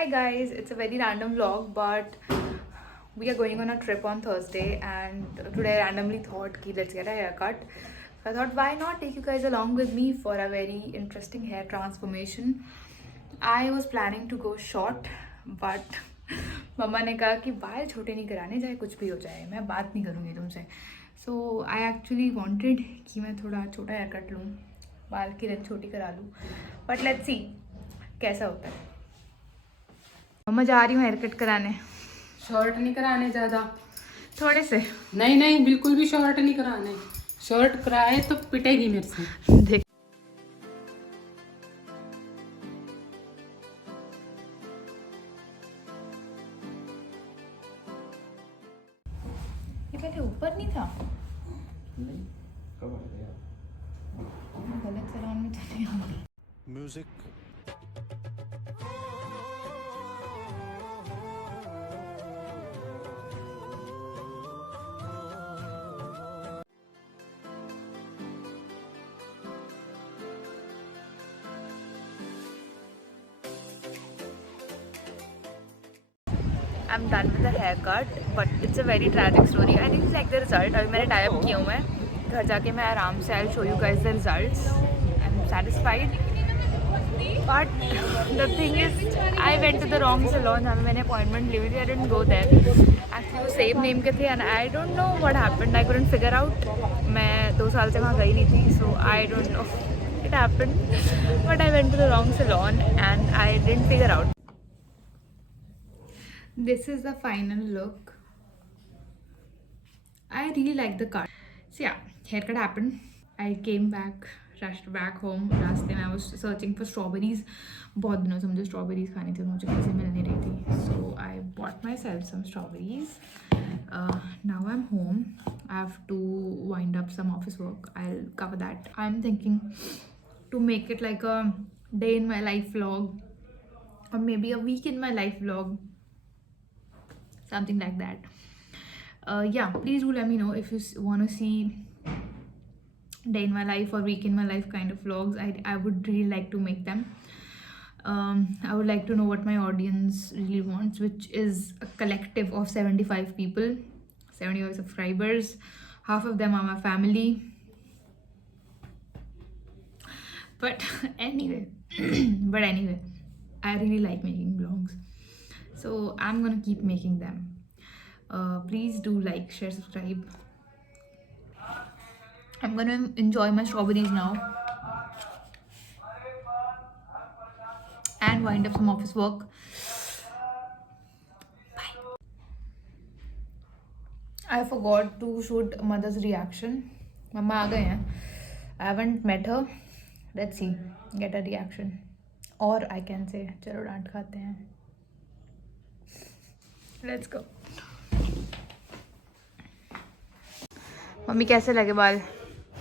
Hi guys, it's a very random vlog, but we are going on a trip on Thursday, and today I randomly thought ki let's get a haircut. So I thought why not take you guys along with me for a very interesting hair transformation. I was planning to go short, but मम्मा ने कहा कि बाल छोटे नहीं कराने, चाहे कुछ भी हो जाए, मैं बात नहीं करूँगी तुमसे. सो आई एक्चुअली वांटेड कि मैं थोड़ा छोटा हेयर कट लूँ, बाल की लेंथ छोटी करा लूँ, बट लेट्स सी कैसा होता है. मम्मा जा रही हूँ हेयर कट कराने. शॉर्ट नहीं कराने ज्यादा. थोड़े से. नहीं नहीं, बिल्कुल भी शॉर्ट नहीं कराने. शॉर्ट कराए तो पिटेगी मेरे से. देख ये पहले ऊपर नहीं था. नहीं कब आ गया? गलत सलाम में तो नहीं आ गई. Music I'm done with the haircut, but it's a very tragic story. I think it's like the result. अभी मैंने टाई अप किया हुआ है. घर जाके मैं आराम से I'll show you guys the results. I'm satisfied. But the thing is, I went to the wrong salon. जहाँ मैंने appointment ली हुई थी. I didn't go there. Actually वो same name के थे and I don't know what happened. I couldn't figure out. मैं 2 साल से वहाँ गई नहीं थी, so I don't know. It happened, but I went to the wrong salon and I didn't figure out. This is the final look. I really like the cut. So yeah, haircut happened. I came back, rushed back home. रास्ते में I was searching for strawberries. बहुत दिनों से मुझे strawberries खानी थी, मुझे कहीं से मिल नहीं रही थी. So I bought myself some strawberries. Now I'm home. I have to wind up some office work. I'll cover that. I'm thinking to make it like a day in my life vlog, or maybe a week in my life vlog. Something like that. Yeah, please do let me know if you want to see day in my life or week in my life kind of vlogs. I would really like to make them. I would like to know what my audience really wants, which is a collective of 75 people, 75 subscribers. Half of them are my family. But anyway, I really like making vlogs. So I'm gonna keep making them. Please do like, share, subscribe. I'm gonna enjoy my strawberries now and wind up some office work. Bye. I forgot to shoot mother's reaction. Mama आ गए हैं. I haven't met her. Let's see, get a reaction. Or I can say चलो डांट खाते हैं. Let's go. Mummy कैसे लगे बाल?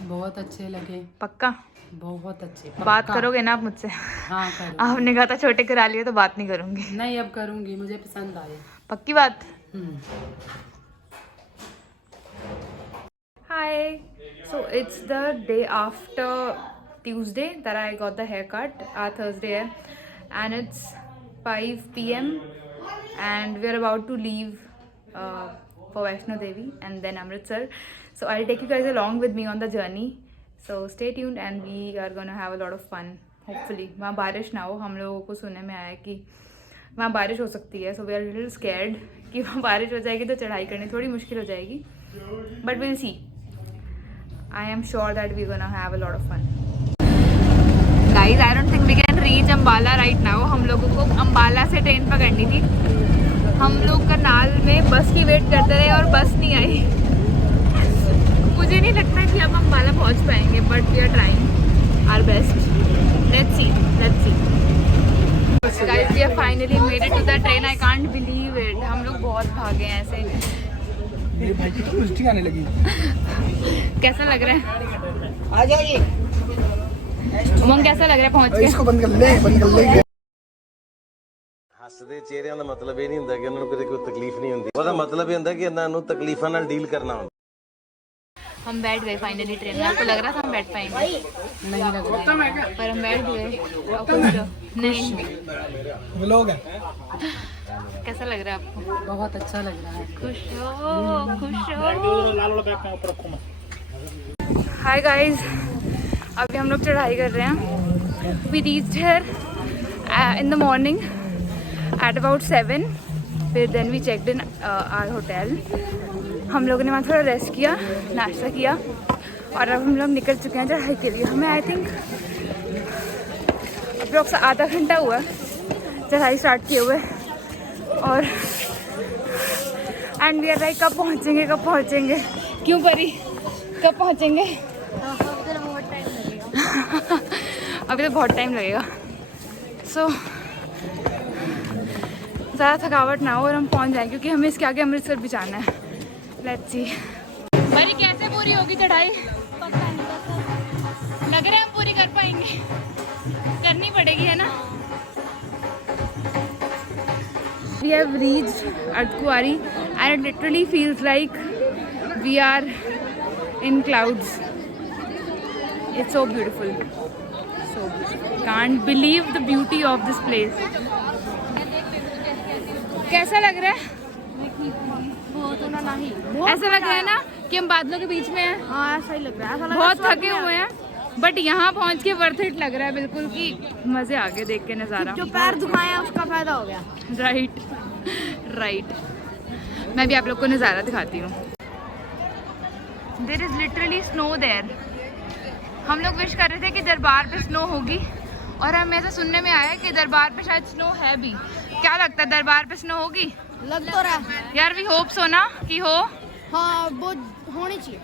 बहुत अच्छे लगे. पक्का? बहुत अच्छे. बात पक्का. करोगे ना आप मुझसे? हाँ करूँगी. आपने कहा था छोटे करा लिए तो बात नहीं करूंगी. नहीं अब करूँगी, मुझे पसंद आए. पक्की बात? Hi. So it's the day after Tuesday that I got the haircut. Thursday है, and it's 5 p.m. and we're about to leave for Vaishno Devi and then Amritsar. So I'll take you guys along with me on the journey. So stay tuned and we are gonna have a lot of fun. Hopefully वहाँ बारिश ना हो. हम लोगों को सुनने में आया कि वहाँ बारिश हो सकती है. So we are a little scared कि वहाँ बारिश हो जाएगी तो चढ़ाई करनी थोड़ी मुश्किल हो जाएगी. But we'll see. I am sure that we're gonna have a lot of fun. Guys, I don't think we can reach Ambala right now. हम लोगों को अम्बाला से ट्रेन पकड़नी थी. हम लोग करनाल में बस की वेट करते रहे और बस नहीं आई. मुझे नहीं लगता कि अब अम्बाला पहुंच पाएंगे, but we are trying our best. Let's see. Guys, we have finally made it to the train. I can't believe it. हम लोग बहुत भागे हैं ऐसे. मेरे भाई की तो उल्टी आने लगी. कैसा लग रहा है? आ जाइए. उमंग कैसा लग रहा है पहुंच के? इसको बंद कर ले. ਹੱਸਦੇ ਚਿਹਰਿਆਂ ਦਾ ਮਤਲਬ ਇਹ ਨਹੀਂ ਹੁੰਦਾ ਕਿ ਉਹਨਾਂ ਨੂੰ ਕਦੇ ਕੋਈ ਤਕਲੀਫ ਨਹੀਂ ਹੁੰਦੀ. ਉਹਦਾ ਮਤਲਬ ਇਹ ਹੁੰਦਾ ਕਿ ਇਹਨਾਂ ਨੂੰ ਤਕਲੀਫਾਂ ਨਾਲ ਡੀਲ ਕਰਨਾ ਹੁੰਦਾ. हम बैठ गए फाइनली ट्रेन में। आपको लग रहा था हम बैठ पाएंगे? नहीं लग रहा है। पर हम बैठ गए। और खुश हो? नहीं। व्लॉग है। कैसा लग रहा है आपको? बहुत अच्छा लग रहा है। खुश हो? खुश हो? हाय गाइस, अभी हम लोग चढ़ाई कर रहे हैं। We reached here in the morning at about 7। फिर then we checked in our hotel. हम लोगों ने वहाँ थोड़ा रेस्ट किया, नाश्ता किया और अब हम लोग निकल चुके हैं चढ़ाई के लिए। हमें आई थिंक अप्रॉक्स आधा घंटा हुआ चढ़ाई स्टार्ट किए हुए और एंड वी आर लाइक कब पहुँचेंगे? क्यों परी, कब पहुँचेंगे? अभी तो बहुत टाइम लगेगा। सो ज़्यादा थकावट ना हो और हम पहुँच जाएं क्योंकि हमें इसके आगे अमृतसर भी जाना है। Let's see. परी कैसे पूरी होगी चढ़ाई? लग रहा है हम पूरी कर पाएंगे। करनी पड़ेगी, है ना? We have reached Ardhkuari and it literally feels like we are in clouds. It's so beautiful. So beautiful. Can't believe the beauty of this place. कैसा लग रहा है? ऐसा लग रहा है ना कि हम बादलों के बीच में हैं। हाँ ऐसा ही लग रहा है। बहुत थके हुए हैं बट यहाँ पहुँच के वर्थ इट लग रहा है बिल्कुल कि मजे आ गए देख के नज़ारा। जो पैर दुखाए हैं उसका फायदा हो गया। राइट। मैं भी आप लोग को नज़ारा दिखाती हूँ। There is literally snow there. हम लोग विश कर रहे थे कि दरबार पे स्नो होगी और हमें ऐसा सुनने में आया कि दरबार पे शायद स्नो है भी। क्या लगता है दरबार पे स्नो होगी? लग तो रहा है यार वी होप सो ना कि हो। हाँ वो होनी चाहिए।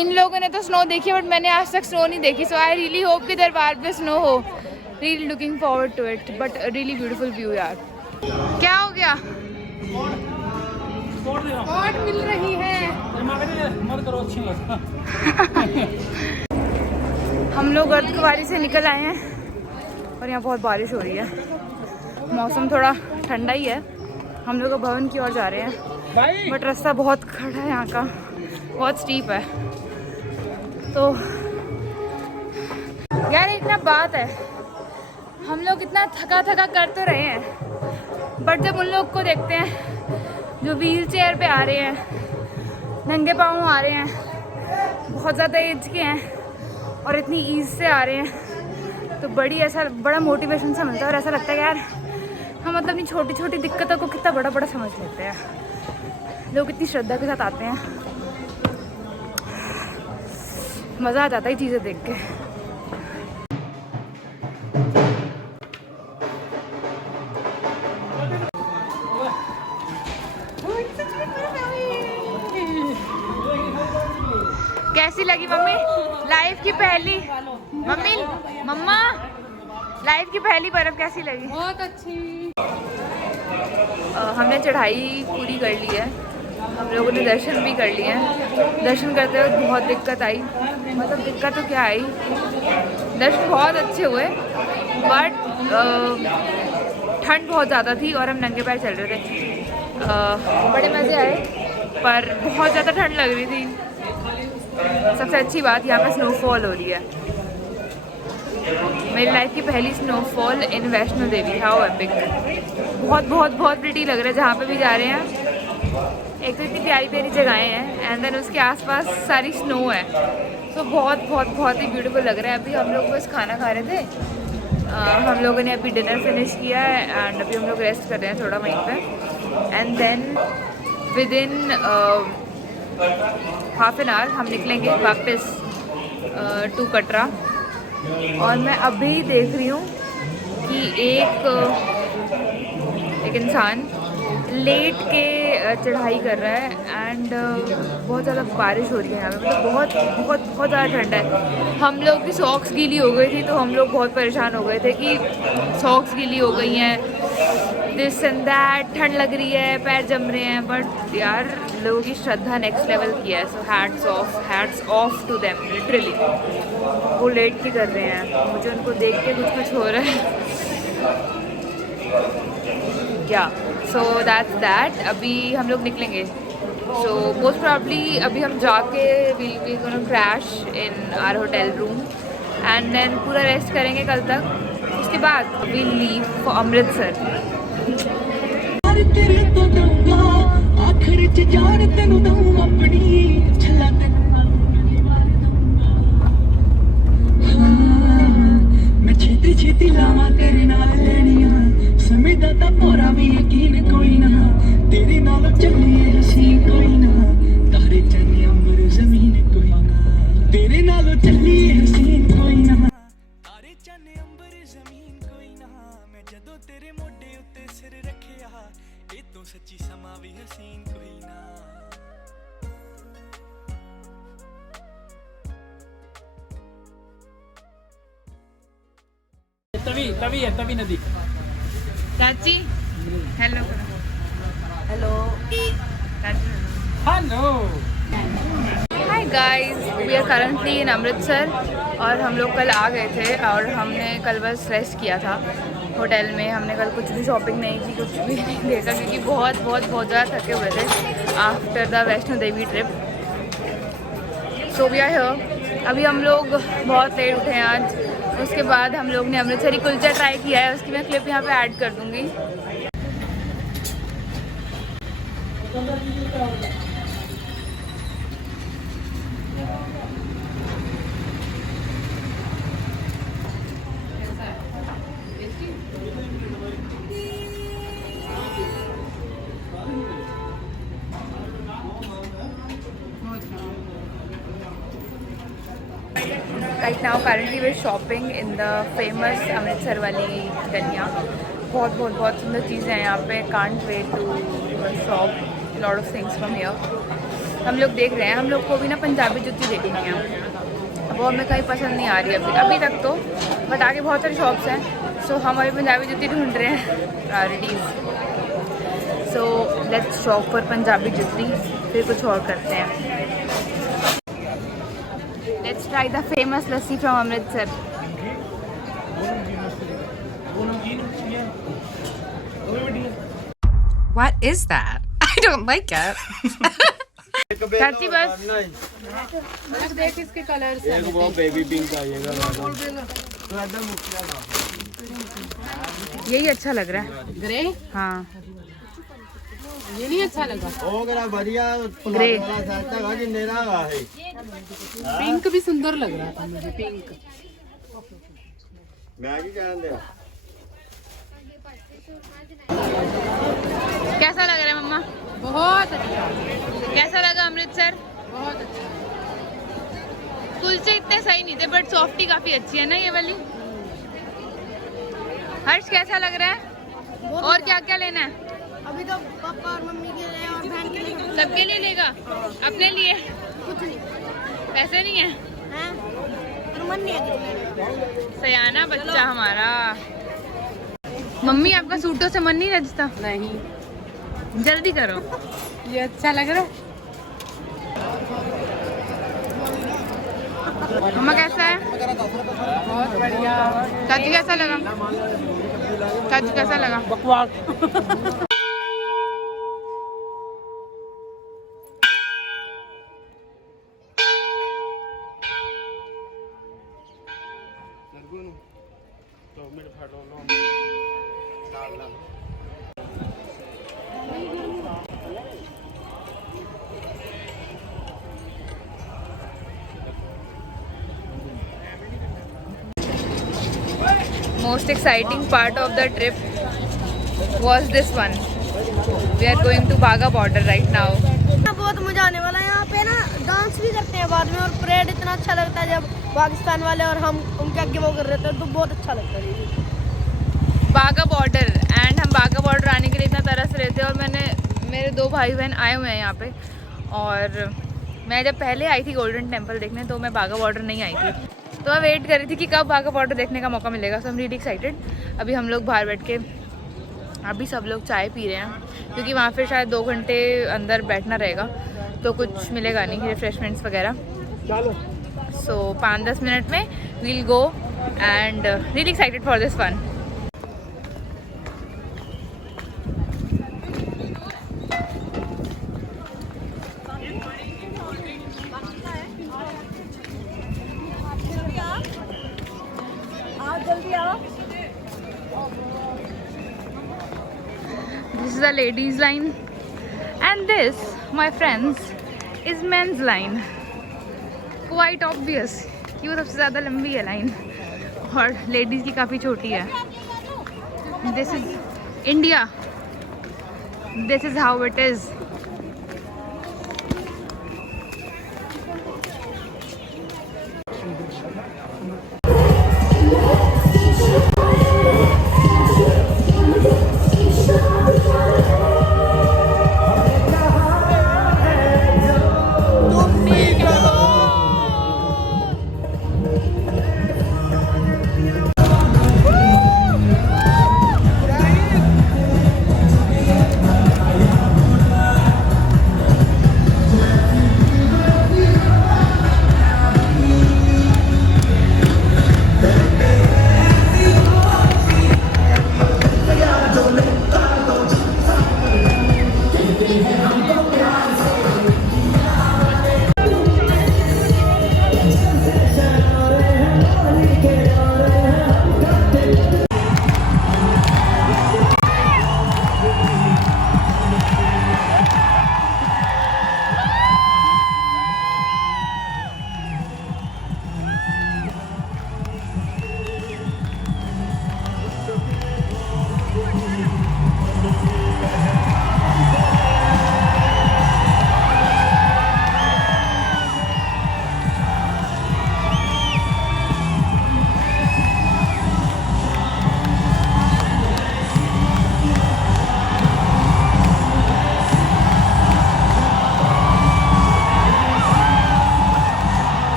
इन लोगों ने तो स्नो देखी बट मैंने आज तक स्नो नहीं देखी। सो आई रियली होप कि दरबार पे स्नो हो। Really looking forward to it but really beautiful view यार। क्या हो गया? और मिल रही है। हम लोग अर्धकुंवारी से निकल आए हैं और यहाँ बहुत बारिश हो रही है। मौसम थोड़ा ठंडा ही है। हम लोग भवन की ओर जा रहे हैं बट रास्ता बहुत खड़ा है यहाँ का, बहुत स्टीप है। तो यार एक ना बात है, हम लोग इतना थका कर तो रहे हैं बट जब उन लोग को देखते हैं जो व्हील चेयर पे आ रहे हैं, नंगे पाँव आ रहे हैं, बहुत ज़्यादा एज के हैं और इतनी ईज से आ रहे हैं, तो बड़ा मोटिवेशन सा मिलता है और ऐसा लगता है कि यार हम मतलब अपनी छोटी छोटी दिक्कतों को कितना बड़ा समझ लेते हैं। लोग इतनी श्रद्धा के साथ आते हैं, मज़ा आ जाता है चीज़ें देख के। कैसी लगी मम्मी लाइफ की पहली? मम्मा लाइफ की पहली बर्फ कैसी लगी? बहुत अच्छी। हमने चढ़ाई पूरी कर ली है, हम लोगों ने दर्शन भी कर लिए हैं। दर्शन करते वक्त बहुत दिक्कत आई, मतलब दिक्कत तो क्या आई, दर्शन बहुत अच्छे हुए बट ठंड बहुत ज़्यादा थी और हम नंगे पैर चल रहे थे। बड़े मज़े आए पर बहुत ज़्यादा ठंड लग रही थी। सबसे अच्छी बात यहाँ पे स्नोफॉल हो रही है। मेरी लाइफ की पहली snowfall in Vaishno Devi. How epic. बहुत प्रिटी लग रहा है जहाँ पे भी जा रहे हैं। एक तो इतनी प्यारी जगहें हैं एंड देन उसके आसपास सारी स्नो है, तो बहुत ही ब्यूटीफुल लग रहा है। अभी हम लोग बस खाना खा रहे थे। हम लोगों ने अभी डिनर फिनिश किया है एंड अभी हम लोग रेस्ट कर रहे हैं थोड़ा वहीं पे and then within half an hour हम निकलेंगे वापस टू कटरा। और मैं अभी देख रही हूँ कि एक इंसान लेट के चढ़ाई कर रहा है एंड बहुत ज़्यादा बारिश हो रही है यहाँ पे, मतलब बहुत ज़्यादा ठंड है। हम लोग की सॉक्स गीली हो गई थी तो हम लोग बहुत परेशान हो गए थे कि सॉक्स गीली हो गई हैं, दिस एंड दैट, ठंड लग रही है, पैर जम रहे हैं। बट यार लोगों की श्रद्धा नेक्स्ट लेवल की है, so hats off to them literally. वो लेट के कर रहे हैं, मुझे उनको देख के कुछ हो रहा है क्या। So that's that. अभी हम लोग निकलेंगे So most probably अभी हम जाके we'll gonna crash in our hotel room and then पूरा रेस्ट करेंगे कल तक. उसके बाद we'll leave for अमृतसर. तेरे तो दूंगा आखिर च जान तेनू दूं अपनी छला तेनू मैं छेती छेती लावा तेरे नाल लेनिया समय दा तां पूरा भी यकीन कोई ना तेरे नाल चलिए हसीन कोई ना तारे चन्ने अंबर जमीन कोई ना तेरे नाल चलिए हसीन कोई ना तारे चन्ने अंबर जमीन कोई ना मैं जदों तेरे मोढे उत्ते सिर रखिया ए तो सच्ची समा भी हसीन कोई ना तवी नदी. चाची hello hello hello. Hi guys, we are currently in Amritsar और हम लोग कल आ गए थे और हमने कल बस रेस्ट किया था होटल में. हमने कल कुछ भी शॉपिंग नहीं की, कुछ भी नहीं देखा क्योंकि बहुत ज़्यादा थके हुए थे after the Vaishno Devi trip. So we are here. अभी हम लोग बहुत लेट उठे हैं आज. उसके बाद हम लोग ने अमृतसरी कुलचा ट्राई किया है, उसकी मैं क्लिप यहाँ पे ऐड कर दूँगी. Right now currently we're shopping in the famous Amritsar वाली गलियाँ. बहुत सुंदर चीज़ें हैं यहाँ पे. Can't wait to shop lot of things from here. हम लोग देख रहे हैं, हम लोग को भी ना पंजाबी जुत्ती देखनी है. वो हमें कहीं पसंद नहीं आ रही अभी तक तो, बट आगे बहुत सारी शॉप्स हैं. सो हम अभी पंजाबी जुत्ती ढूंढ रहे हैं priorities. So let's shop for Punjabi जुत्ती, फिर कुछ और करते हैं. Let's try the famous lassi from Amritsar. What is that? I don't like it. चाची बस देख इसके कलर्स. एक वो बेबी पिंक आइएगा. यही अच्छा लग रहा है. ग्रे. हाँ ये नहीं अच्छा लगा. ਉਹ ਕਿਹੜਾ ਵਧੀਆ ग्रे. ਸੈਟ ਹੈਗਾ ਜਿੰਨੇ ਦਾ ਹੈਗਾ ਇਹ. पिंक भी सुंदर लग रहा था मुझे. पिंक ਮੈਂ ਕੀ ਕਹਿਣ ਦਿਆ. कैसा लग रहा है मम्मा? बहुत अच्छा. कैसा लगा अमृतसर? बहुत अच्छा. कुलचे इतने सही नहीं थे बट सॉफ्टी काफी अच्छी है ना ये वाली. हर्ष कैसा लग रहा है? और क्या क्या लेना है? अभी तो पापा और मम्मी के लिए और बहन के लिए. सबके लिए लेगा? अपने लिए कुछ नहीं पैसे नहीं है? हैं, पर मन नहीं है कुछ लेने का. सयाना बच्चा हमारा. मम्मी आपका सूटों से मन नहीं रजता? नहीं. जल्दी करो. ये अच्छा लग रहा है. मम्मा कैसा है? बहुत बढ़िया. चाची कैसा लगा? चाची कैसा लगा? बकवास. Most exciting part of the trip was this one. We are going to Baga border right now. बहुत मजा आने वाला है. यहाँ पे ना डांस भी करते हैं बाद में और परेड इतना अच्छा लगता है जब पाकिस्तान वाले और हम उनके आगे वो कर रहे थे तो बहुत अच्छा लगता है. बागा बॉर्डर. एंड हम बागा बॉर्डर आने के लिए इतना तरस रहे थे और मेरे 2 भाई बहन आए हुए हैं यहाँ पे. और मैं जब पहले आई थी गोल्डन टेम्पल देखने तो मैं बागा बॉर्डर नहीं आई थी, तो मैं वेट कर रही थी कि कब बागा बॉर्डर देखने का मौका मिलेगा. सो आई एम रियली एक्साइटेड. अभी हम लोग बाहर बैठ के अभी सब लोग चाय पी रहे हैं क्योंकि वहाँ पे शायद 2 घंटे अंदर बैठना रहेगा तो कुछ मिलेगा नहीं रिफ्रेशमेंट्स वगैरह. सो 5-10 मिनट में we'll go and really excited for this one. जल्दी आओ. This is a ladies line, and this, my friends, is men's line. Quite obvious कि वो सबसे ज़्यादा लंबी है लाइन और लेडीज़ की काफ़ी छोटी है. This is India. This is how it is.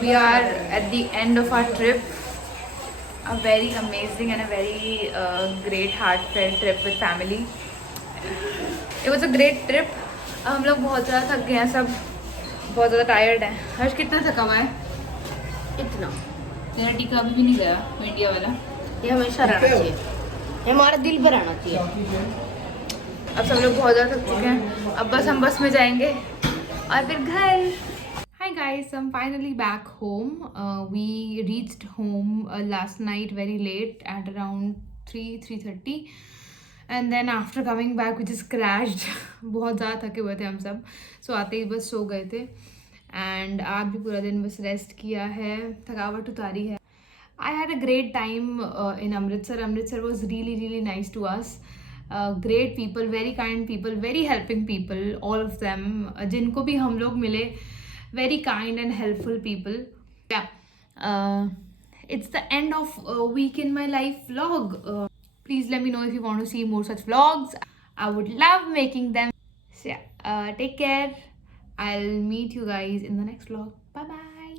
We are at the end of our trip. A very amazing and a very great heartfelt trip with family. It was a great trip. अब हम लोग बहुत ज़्यादा थक गए हैं, सब बहुत ज़्यादा टायर्ड हैं. हर्ष कितना थका हुआ है? इतना मेरा टीका अभी भी नहीं गया, इंडिया वाला. ये हमेशा रहना चाहिए, ये हमारा दिल पर रहना चाहिए. अब सब लोग बहुत ज़्यादा थक चुके हैं. अब बस हम बस में जाएंगे और फिर घर. Hi guys, I'm finally back home. We reached home last night very late at around 3:30, and then after coming back we just crashed. बहुत ज़्यादा थके हुए थे हम सब, so आते ही बस सो गए थे. And आज भी पूरा दिन बस रेस्ट किया है, थकावट उतारी है. I had a great time in Amritsar. Amritsar was really nice to us. Great people, very kind people, very helping people, all of them. जिनको भी हम लोग मिले, very kind and helpful people. Yeah, it's the end of a week in my life vlog. Please let me know if you want to see more such vlogs. I would love making them. So yeah, take care. I'll meet you guys in the next vlog. Bye bye.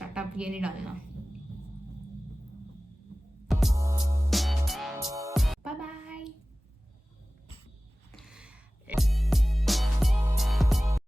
Shut up, ये नहीं डालना.